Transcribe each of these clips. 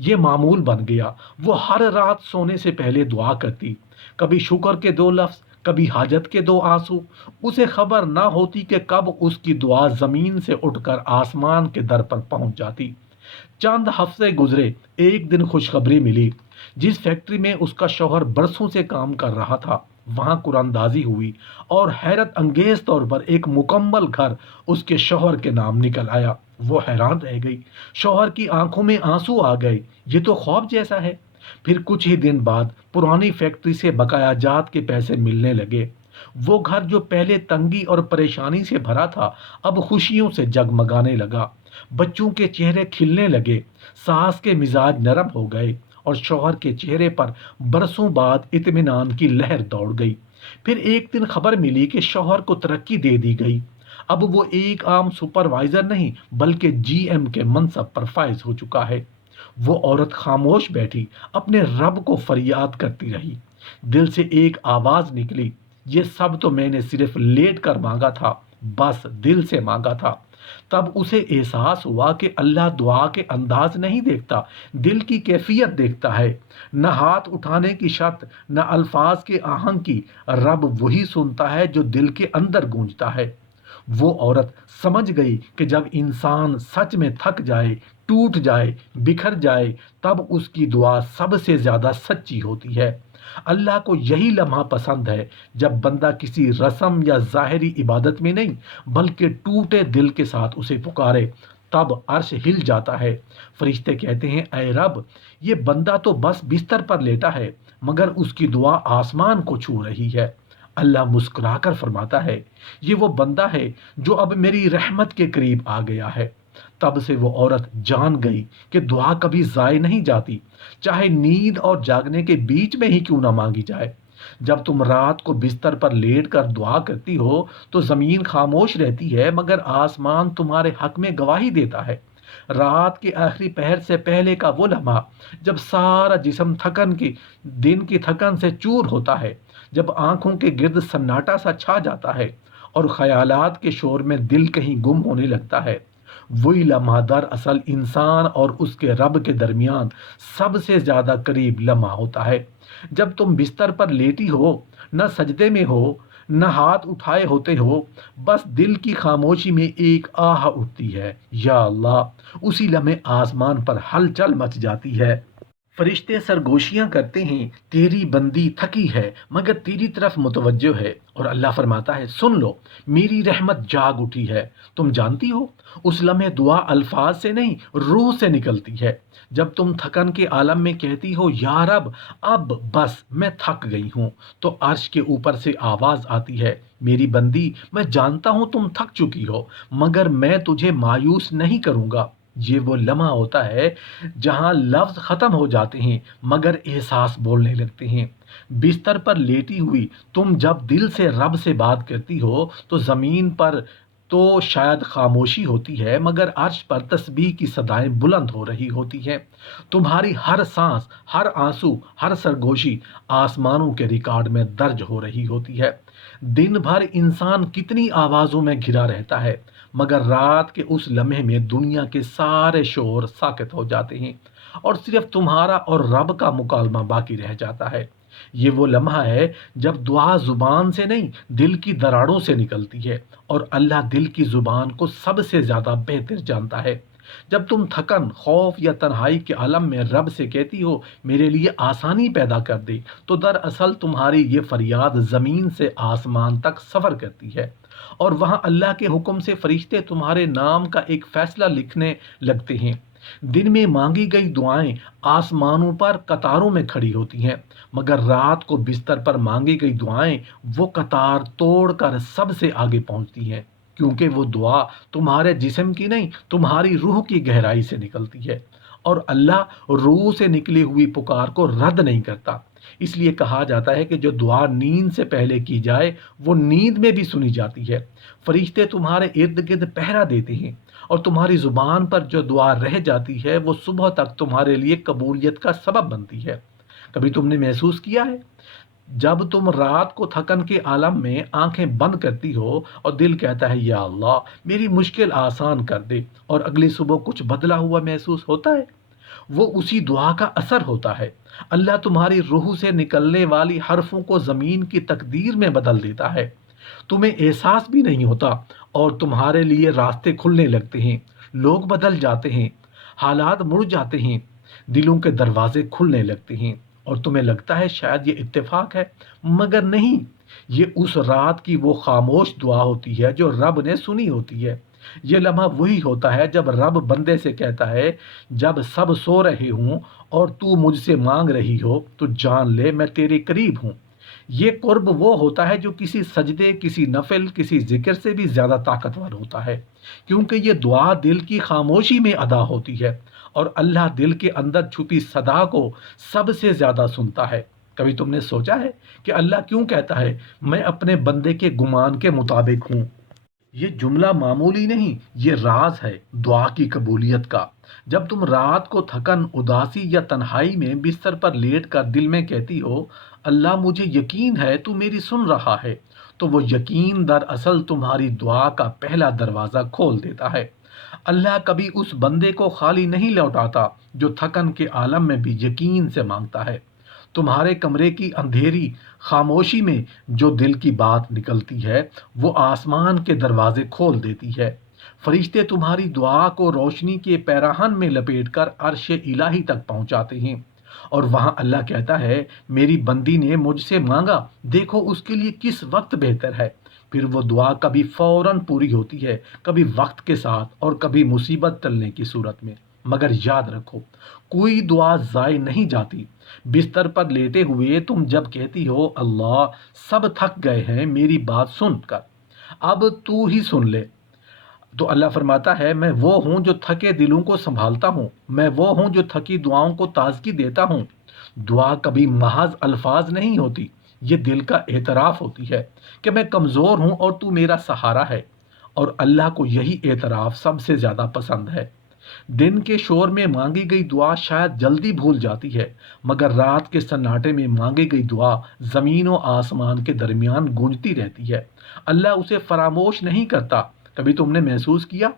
یہ معمول بن گیا۔ وہ ہر رات سونے سے پہلے دعا کرتی، کبھی شکر کے 2 لفظ، کبھی حاجت کے 2 آنسو۔ اسے خبر نہ ہوتی کہ کب اس کی دعا زمین سے اٹھ کر آسمان کے در پر پہنچ جاتی۔ چند ہفتے گزرے، ایک دن خوشخبری ملی۔ جس فیکٹری میں اس کا شوہر برسوں سے کام کر رہا تھا وہاں قرآن دازی ہوئی، اور حیرت انگیز طور پر ایک مکمل گھر اس کے شوہر کے نام نکل آیا۔ وہ حیران رہ گئی، شوہر کی آنکھوں میں آنسو آ گئے، یہ تو خواب جیسا ہے۔ پھر کچھ ہی دن بعد پرانی فیکٹری سے بقایا جات کے پیسے ملنے لگے۔ وہ گھر جو پہلے تنگی اور پریشانی سے بھرا تھا اب خوشیوں سے جگمگانے لگا۔ بچوں کے چہرے کھلنے لگے، ساس کے مزاج نرم ہو گئے، اور شوہر کے چہرے پر برسوں بعد اطمینان کی لہر دوڑ گئی۔ پھر ایک دن خبر ملی کہ شوہر کو ترقی دے دی گئی۔ اب وہ ایک عام سپروائزر نہیں بلکہ GM کے منصب پر فائز ہو چکا ہے۔ وہ عورت خاموش بیٹھی، اپنے رب کو فریاد کرتی رہی۔ دل سے ایک آواز نکلی، یہ سب تو میں نے صرف لیٹ کر مانگا تھا، بس دل سے مانگا تھا۔ تب اسے احساس ہوا کہ اللہ دعا کے انداز نہیں دیکھتا، دل کی کیفیت دیکھتا ہے۔ نہ ہاتھ اٹھانے کی شرط، نہ الفاظ کے آہنگ کی، رب وہی سنتا ہے جو دل کے اندر گونجتا ہے۔ وہ عورت سمجھ گئی کہ جب انسان سچ میں تھک جائے، ٹوٹ جائے، بکھر جائے، تب اس کی دعا سب سے زیادہ سچی ہوتی ہے۔ اللہ کو یہی لمحہ پسند ہے جب بندہ کسی رسم یا ظاہری عبادت میں نہیں بلکہ ٹوٹے دل کے ساتھ اسے پکارے۔ تب عرش ہل جاتا ہے، فرشتے کہتے ہیں اے رب، یہ بندہ تو بس بستر پر لیٹا ہے مگر اس کی دعا آسمان کو چھو رہی ہے۔ اللہ مسکرا کر فرماتا ہے، یہ وہ بندہ ہے جو اب میری رحمت کے قریب آ گیا ہے۔ تب سے وہ عورت جان گئی کہ دعا کبھی ضائع نہیں جاتی، چاہے نیند اور جاگنے کے بیچ میں ہی کیوں نہ مانگی جائے۔ جب تم رات کو بستر پر لیٹ کر دعا کرتی ہو تو زمین خاموش رہتی ہے مگر آسمان تمہارے حق میں گواہی دیتا ہے۔ رات کے آخری پہر سے پہلے کا وہ لمحہ جب سارا جسم تھکن کی دن کی تھکن سے چور ہوتا ہے، جب آنکھوں کے گرد سناٹا سا چھا جاتا ہے اور خیالات کے شور میں دل کہیں گم ہونے لگتا ہے، وہی لمحہ دراصل انسان اور اس کے رب کے درمیان سب سے زیادہ قریب لمحہ ہوتا ہے۔ جب تم بستر پر لیٹی ہو، نہ سجدے میں ہو، نہ ہاتھ اٹھائے ہوتے ہو، بس دل کی خاموشی میں ایک آہ اٹھتی ہے، یا اللہ، اسی لمحے آسمان پر ہلچل مچ جاتی ہے۔ فرشتے سرگوشیاں کرتے ہیں، تیری بندی تھکی ہے مگر تیری طرف متوجہ ہے، اور اللہ فرماتا ہے سن لو، میری رحمت جاگ اٹھی ہے۔ تم جانتی ہو اس لمحے دعا الفاظ سے نہیں روح سے نکلتی ہے۔ جب تم تھکن کے عالم میں کہتی ہو یا رب اب بس میں تھک گئی ہوں، تو عرش کے اوپر سے آواز آتی ہے، میری بندی میں جانتا ہوں تم تھک چکی ہو مگر میں تجھے مایوس نہیں کروں گا۔ یہ وہ لمحہ ہوتا ہے جہاں لفظ ختم ہو جاتے ہیں مگر احساس بولنے لگتے ہیں۔ بستر پر لیٹی ہوئی تم جب دل سے رب سے بات کرتی ہو تو زمین پر تو شاید خاموشی ہوتی ہے مگر عرش پر تسبیح کی صدائیں بلند ہو رہی ہوتی ہیں۔ تمہاری ہر سانس، ہر آنسو، ہر سرگوشی آسمانوں کے ریکارڈ میں درج ہو رہی ہوتی ہے۔ دن بھر انسان کتنی آوازوں میں گھرا رہتا ہے مگر رات کے اس لمحے میں دنیا کے سارے شور ساکت ہو جاتے ہیں اور صرف تمہارا اور رب کا مکالمہ باقی رہ جاتا ہے۔ یہ وہ لمحہ ہے جب دعا زبان سے نہیں دل کی دراڑوں سے نکلتی ہے، اور اللہ دل کی زبان کو سب سے زیادہ بہتر جانتا ہے۔ جب تم تھکن، خوف یا تنہائی کے عالم میں رب سے کہتی ہو میرے لیے آسانی پیدا کر دے، تو دراصل تمہاری یہ فریاد زمین سے آسمان تک سفر کرتی ہے، اور وہاں اللہ کے حکم سے فرشتے تمہارے نام کا ایک فیصلہ لکھنے لگتے ہیں۔ دن میں مانگی گئی دعائیں آسمانوں پر قطاروں میں کھڑی ہوتی ہیں مگر رات کو بستر پر مانگی گئی دعائیں وہ قطار توڑ کر سب سے آگے پہنچتی ہیں، کیونکہ وہ دعا تمہارے جسم کی نہیں تمہاری روح کی گہرائی سے نکلتی ہے، اور اللہ روح سے نکلی ہوئی پکار کو رد نہیں کرتا۔ اس لیے کہا جاتا ہے کہ جو دعا نیند سے پہلے کی جائے وہ نیند میں بھی سنی جاتی ہے۔ فرشتے تمہارے ارد گرد پہرا دیتے ہیں، اور تمہاری زبان پر جو دعا رہ جاتی ہے وہ صبح تک تمہارے لیے قبولیت کا سبب بنتی ہے۔ کبھی تم نے محسوس کیا ہے جب تم رات کو تھکن کے عالم میں آنکھیں بند کرتی ہو اور دل کہتا ہے یا اللہ میری مشکل آسان کر دے، اور اگلی صبح کچھ بدلا ہوا محسوس ہوتا ہے؟ وہ اسی دعا کا اثر ہوتا ہے۔ اللہ تمہاری روح سے نکلنے والی حرفوں کو زمین کی تقدیر میں بدل دیتا ہے۔ تمہیں احساس بھی نہیں ہوتا اور تمہارے لیے راستے کھلنے لگتے ہیں، لوگ بدل جاتے ہیں، حالات مڑ جاتے ہیں، دلوں کے دروازے کھلنے لگتے ہیں، اور تمہیں لگتا ہے شاید یہ اتفاق ہے، مگر نہیں، یہ اس رات کی وہ خاموش دعا ہوتی ہے جو رب نے سنی ہوتی ہے۔ یہ لمحہ وہی ہوتا ہے جب رب بندے سے کہتا ہے، جب سب سو رہے ہوں اور تو مجھ سے مانگ رہی ہو تو جان لے میں تیرے قریب ہوں۔ یہ قرب وہ ہوتا ہے جو کسی سجدے، کسی نفل، کسی ذکر سے بھی زیادہ طاقتور ہوتا ہے، کیونکہ یہ دعا دل کی خاموشی میں ادا ہوتی ہے، اور اللہ دل کے اندر چھپی صدا کو سب سے زیادہ سنتا ہے۔ کبھی تم نے سوچا ہے کہ اللہ کیوں کہتا ہے میں اپنے بندے کے گمان کے مطابق ہوں؟ یہ جملہ معمولی نہیں، یہ راز ہے دعا کی قبولیت کا۔ جب تم رات کو تھکن، اداسی یا تنہائی میں بستر پر لیٹ کر دل میں کہتی ہو، اللہ مجھے یقین ہے تو میری سن رہا ہے، تو وہ یقین دراصل تمہاری دعا کا پہلا دروازہ کھول دیتا ہے۔ اللہ کبھی اس بندے کو خالی نہیں لوٹاتا جو تھکن کے عالم میں بھی یقین سے مانگتا ہے۔ تمہارے کمرے کی اندھیری خاموشی میں جو دل کی بات نکلتی ہے، وہ آسمان کے دروازے کھول دیتی ہے۔ فرشتے تمہاری دعا کو روشنی کے پیراہن میں لپیٹ کر عرش الہی تک پہنچاتے ہیں، اور وہاں اللہ کہتا ہے میری بندی نے مجھ سے مانگا، دیکھو اس کے لیے کس وقت بہتر ہے۔ پھر وہ دعا کبھی فوراً پوری ہوتی ہے، کبھی وقت کے ساتھ، اور کبھی مصیبت ٹلنے کی صورت میں۔ مگر یاد رکھو، کوئی دعا ضائع نہیں جاتی۔ بستر پر لیٹے ہوئے تم جب کہتی ہو اللہ سب تھک گئے ہیں میری بات سن کر، اب تو ہی سن لے، تو اللہ فرماتا ہے میں وہ ہوں جو تھکے دلوں کو سنبھالتا ہوں، میں وہ ہوں جو تھکی دعاؤں کو تازگی دیتا ہوں۔ دعا کبھی محض الفاظ نہیں ہوتی، یہ دل کا اعتراف ہوتی ہے کہ میں کمزور ہوں اور تو میرا سہارا ہے، اور اللہ کو یہی اعتراف سب سے زیادہ پسند ہے۔ دن کے شور میں مانگی گئی دعا شاید جلدی بھول جاتی ہے، مگر رات کے سناٹے میں مانگی گئی دعا زمین و آسمان کے درمیان گونجتی رہتی ہے۔ اللہ اسے فراموش نہیں کرتا۔ کبھی تم نے محسوس کیا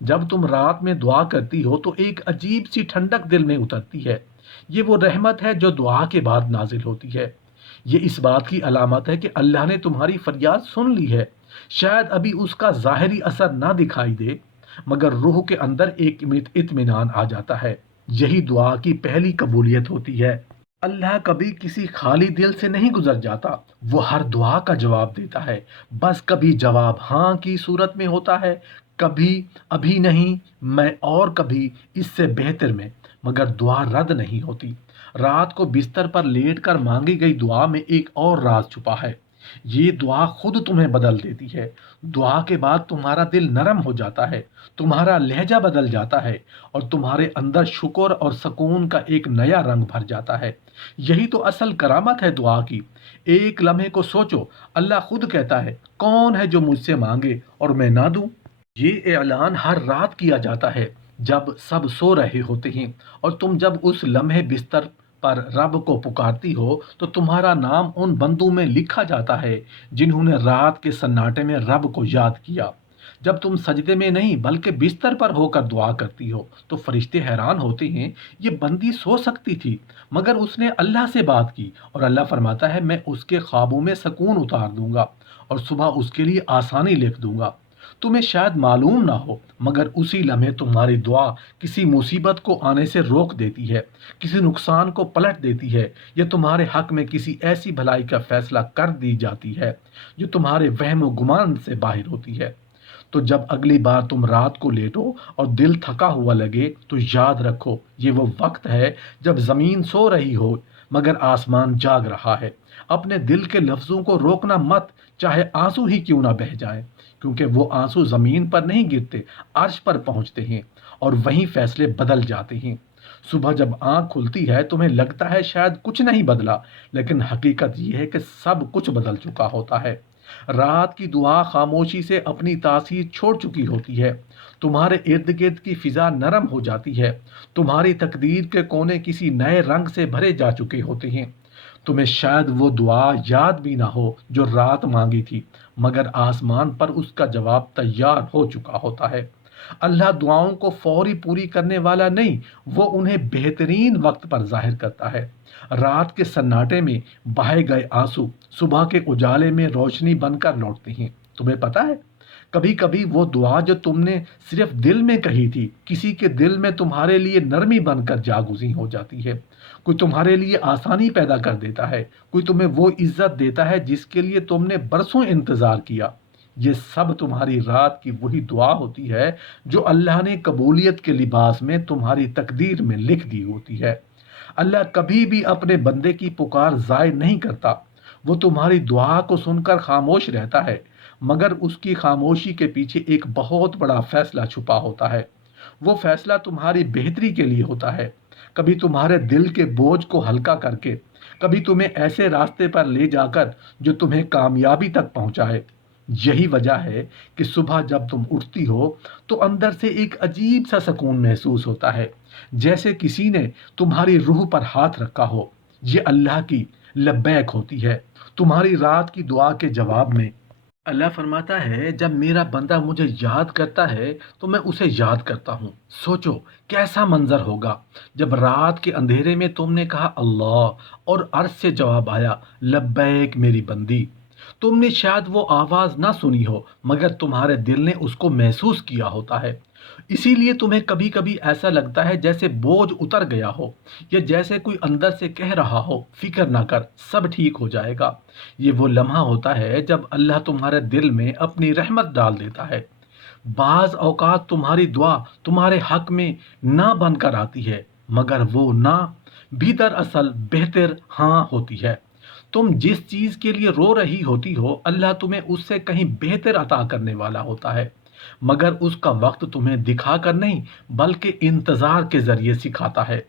جب تم رات میں دعا کرتی ہو تو ایک عجیب سی ٹھنڈک دل میں اترتی ہے؟ یہ وہ رحمت ہے جو دعا کے بعد نازل ہوتی ہے۔ یہ اس بات کی علامت ہے کہ اللہ نے تمہاری فریاد سن لی ہے۔ شاید ابھی اس کا ظاہری اثر نہ دکھائی دے، مگر روح کے اندر ایک اطمینان آ جاتا ہے۔ یہی دعا کی پہلی قبولیت ہوتی ہے۔ اللہ کبھی کسی خالی دل سے نہیں گزر جاتا، وہ ہر دعا کا جواب دیتا ہے، بس کبھی جواب ہاں کی صورت میں ہوتا ہے، کبھی ابھی نہیں میں، اور کبھی اس سے بہتر میں، مگر دعا رد نہیں ہوتی۔ رات کو بستر پر لیٹ کر مانگی گئی دعا میں ایک اور راز چھپا ہے۔ یہ دعا خود تمہیں بدل دیتی ہے۔ دعا کے بعد تمہارا دل نرم ہو جاتا ہے، تمہارا لہجہ بدل جاتا ہے، اور تمہارے اندر شکر اور سکون کا ایک نیا رنگ بھر جاتا ہے۔ یہی تو اصل کرامت ہے دعا کی۔ ایک لمحے کو سوچو، اللہ خود کہتا ہے کون ہے جو مجھ سے مانگے اور میں نہ دوں؟ یہ اعلان ہر رات کیا جاتا ہے جب سب سو رہے ہوتے ہیں، اور تم جب اس لمحے بستر پر رب کو پکارتی ہو تو تمہارا نام ان بندوں میں لکھا جاتا ہے جنہوں نے رات کے سناٹے میں رب کو یاد کیا۔ جب تم سجدے میں نہیں بلکہ بستر پر ہو کر دعا کرتی ہو تو فرشتے حیران ہوتے ہیں، یہ بندی سو سکتی تھی مگر اس نے اللہ سے بات کی، اور اللہ فرماتا ہے میں اس کے خوابوں میں سکون اتار دوں گا اور صبح اس کے لیے آسانی لکھ دوں گا۔ تمہیں شاید معلوم نہ ہو مگر اسی لمحے تمہاری دعا کسی مصیبت کو آنے سے روک دیتی ہے، کسی نقصان کو پلٹ دیتی ہے، یا تمہارے حق میں کسی ایسی بھلائی کا فیصلہ کر دی جاتی ہے جو تمہارے وہم و گمان سے باہر ہوتی ہے۔ تو جب اگلی بار تم رات کو لیٹو اور دل تھکا ہوا لگے تو یاد رکھو یہ وہ وقت ہے جب زمین سو رہی ہو مگر آسمان جاگ رہا ہے۔ اپنے دل کے لفظوں کو روکنا مت، چاہے آنسو ہی کیوں نہ بہہ جائیں، کیونکہ وہ آنسو زمین پر نہیں گرتے، عرش پر پہنچتے ہیں اور وہیں فیصلے بدل جاتے ہیں۔ صبح جب آنکھ کھلتی ہے تمہیں لگتا ہے شاید کچھ نہیں بدلا، لیکن حقیقت یہ ہے کہ سب کچھ بدل چکا ہوتا ہے۔ رات کی دعا خاموشی سے اپنی تاثیر چھوڑ چکی ہوتی ہے، تمہارے ارد گرد کی فضا نرم ہو جاتی ہے، تمہاری تقدیر کے کونے کسی نئے رنگ سے بھرے جا چکے ہوتے ہیں۔ تمہیں شاید وہ دعا یاد بھی نہ ہو جو رات مانگی تھی، مگر آسمان پر اس کا جواب تیار ہو چکا ہوتا ہے۔ اللہ دعاؤں کو فوری پوری کرنے والا نہیں، وہ انہیں بہترین وقت پر ظاہر کرتا ہے۔ رات کے سناٹے میں بہائے گئے آنسو صبح کے اجالے میں روشنی بن کر لوٹتے ہیں۔ تمہیں پتہ ہے، کبھی کبھی وہ دعا جو تم نے صرف دل میں کہی تھی، کسی کے دل میں تمہارے لیے نرمی بن کر جاگزیں ہو جاتی ہے۔ کوئی تمہارے لیے آسانی پیدا کر دیتا ہے، کوئی تمہیں وہ عزت دیتا ہے جس کے لیے تم نے برسوں انتظار کیا۔ یہ سب تمہاری رات کی وہی دعا ہوتی ہے جو اللہ نے قبولیت کے لباس میں تمہاری تقدیر میں لکھ دی ہوتی ہے۔ اللہ کبھی بھی اپنے بندے کی پکار ضائع نہیں کرتا۔ وہ تمہاری دعا کو سن کر خاموش رہتا ہے، مگر اس کی خاموشی کے پیچھے ایک بہت بڑا فیصلہ چھپا ہوتا ہے۔ وہ فیصلہ تمہاری بہتری کے لیے ہوتا ہے، کبھی تمہارے دل کے بوجھ کو ہلکا کر کے، کبھی تمہیں ایسے راستے پر لے جا کر جو تمہیں کامیابی تک پہنچائے۔ یہی وجہ ہے کہ صبح جب تم اٹھتی ہو تو اندر سے ایک عجیب سا سکون محسوس ہوتا ہے، جیسے کسی نے تمہاری روح پر ہاتھ رکھا ہو۔ یہ اللہ کی لبیک ہوتی ہے تمہاری رات کی دعا کے جواب میں۔ اللہ فرماتا ہے، جب میرا بندہ مجھے یاد کرتا ہے تو میں اسے یاد کرتا ہوں۔ سوچو کیسا منظر ہوگا جب رات کے اندھیرے میں تم نے کہا اللہ، اور عرش سے جواب آیا لبیک میری بندی۔ تم نے شاید وہ آواز نہ سنی ہو، مگر تمہارے دل نے اس کو محسوس کیا ہوتا ہے۔ اسی لیے تمہیں کبھی کبھی ایسا لگتا ہے جیسے بوجھ اتر گیا ہو، یا جیسے کوئی اندر سے کہہ رہا ہو فکر نہ کر، سب ٹھیک ہو جائے گا۔ یہ وہ لمحہ ہوتا ہے جب اللہ تمہارے دل میں اپنی رحمت ڈال دیتا ہے۔ بعض اوقات تمہاری دعا تمہارے حق میں نہ بن کر آتی ہے، مگر وہ نہ بھی دراصل بہتر ہاں ہوتی ہے۔ تم جس چیز کے لیے رو رہی ہوتی ہو، اللہ تمہیں اس سے کہیں بہتر عطا کرنے والا ہوتا ہے، مگر اس کا وقت تمہیں دکھا کر نہیں بلکہ انتظار کے ذریعے سکھاتا ہے۔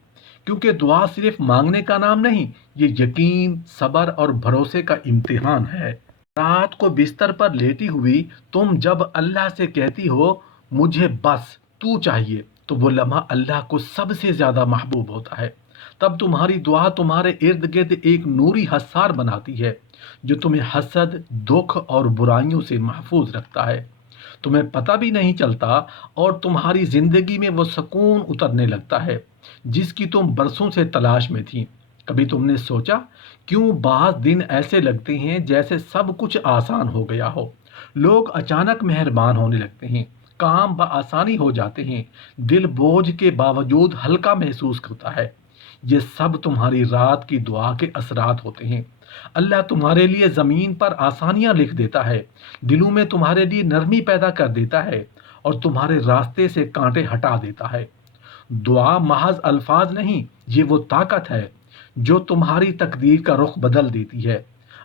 کیونکہ دعا صرف مانگنے کا نام نہیں، یہ یقین، صبر اور بھروسے کا امتحان ہے۔ رات کو بستر پر لیٹی ہوئی تم جب اللہ سے کہتی ہو مجھے بس تو چاہیے، تو وہ لمحہ اللہ کو سب سے زیادہ محبوب ہوتا ہے۔ تب تمہاری دعا تمہارے ارد گرد ایک نوری حصار بناتی ہے جو تمہیں حسد، دکھ اور برائیوں سے محفوظ رکھتا ہے۔ تمہیں پتہ بھی نہیں چلتا، اور تمہاری زندگی میں وہ سکون اترنے لگتا ہے جس کی تم برسوں سے تلاش میں تھی۔ کبھی تم نے سوچا کیوں بعض دن ایسے لگتے ہیں جیسے سب کچھ آسان ہو گیا ہو؟ لوگ اچانک مہربان ہونے لگتے ہیں، کام بآسانی ہو جاتے ہیں، دل بوجھ کے باوجود ہلکا محسوس ہوتا ہے۔ یہ سب تمہاری رات کی دعا کے اثرات ہوتے ہیں۔ اللہ تمہارے لیے زمین پر آسانیاں لکھ دیتا ہے، دلوں میں تمہارے لیے نرمی پیدا کر دیتا ہے، اور تمہارے راستے سے کانٹے ہٹا دیتا ہے۔ دعا محض الفاظ نہیں، یہ وہ طاقت ہے جو تمہاری تقدیر کا رخ بدل دیتی ہے۔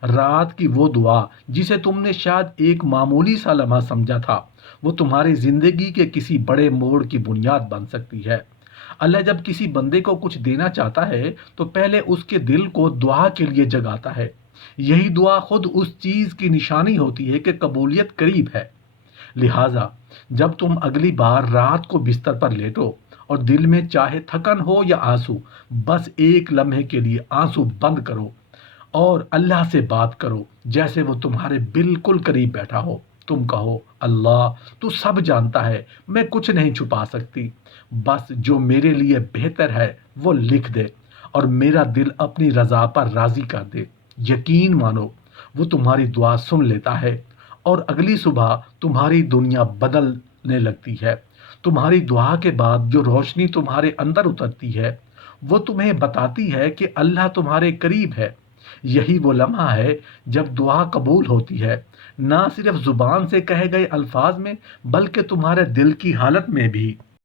رات کی وہ دعا جسے تم نے شاید ایک معمولی سا لمحہ سمجھا تھا، وہ تمہاری زندگی کے کسی بڑے موڑ کی بنیاد بن سکتی ہے۔ اللہ جب کسی بندے کو کچھ دینا چاہتا ہے تو پہلے اس کے دل کو دعا کے لیے جگاتا ہے۔ یہی دعا خود اس چیز کی نشانی ہوتی ہے کہ قبولیت قریب ہے۔ لہٰذا جب تم اگلی بار رات کو بستر پر لیٹو اور دل میں چاہے تھکن ہو یا آنسو، بس ایک لمحے کے لیے آنسو بند کرو اور اللہ سے بات کرو جیسے وہ تمہارے بالکل قریب بیٹھا ہو۔ تم کہو اللہ تو سب جانتا ہے، میں کچھ نہیں چھپا سکتی، بس جو میرے لیے بہتر ہے وہ لکھ دے اور میرا دل اپنی رضا پر راضی کر دے۔ یقین مانو وہ تمہاری دعا سن لیتا ہے، اور اگلی صبح تمہاری دنیا بدلنے لگتی ہے۔ تمہاری دعا کے بعد جو روشنی تمہارے اندر اترتی ہے وہ تمہیں بتاتی ہے کہ اللہ تمہارے قریب ہے۔ یہی وہ لمحہ ہے جب دعا قبول ہوتی ہے، نہ صرف زبان سے کہے گئے الفاظ میں بلکہ تمہارے دل کی حالت میں بھی۔